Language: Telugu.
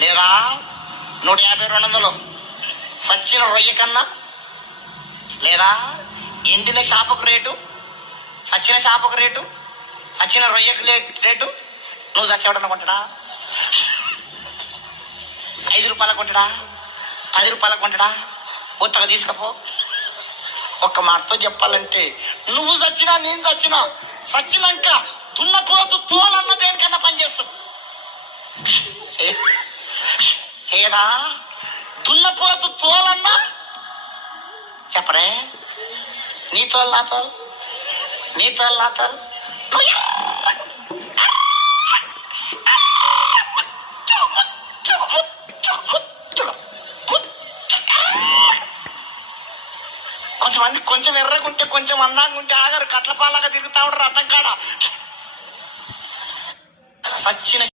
లేదా 150 200 సచ్చిన రొయ్య కన్నా, లేదా ఎండిన చేపకు రేటు, సచ్చిన చేపకు రేటు, సచ్చిన రొయ్యకు రేటు. నువ్వు చచ్చేవాడన్నా కొంటాడా? 5 రూపాయలకు కొంటాడా? 10 రూపాయలకు కొంటాడా? కొత్తగా తీసుకపో. ఒక్క మాటతో చెప్పాలంటే నువ్వు చచ్చినా నేను చచ్చినా సచ్చినాక దున్నపోతు తోలన్న దేనికన్నా పనిచేస్తావు. ఏదా దున్నపోతు తోలన్నా చెప్పడే, నీ తోలు నా తోలు, నీ తోలు నా తోలు. కొంచెమంది కొంచెం ఎర్రగుంటే కొంచెం అందంగా ఉంటే ఆగారు, కట్లపాలాగా తిరుగుతా ఉంటారు అర్థం కాడ. సచ్చిన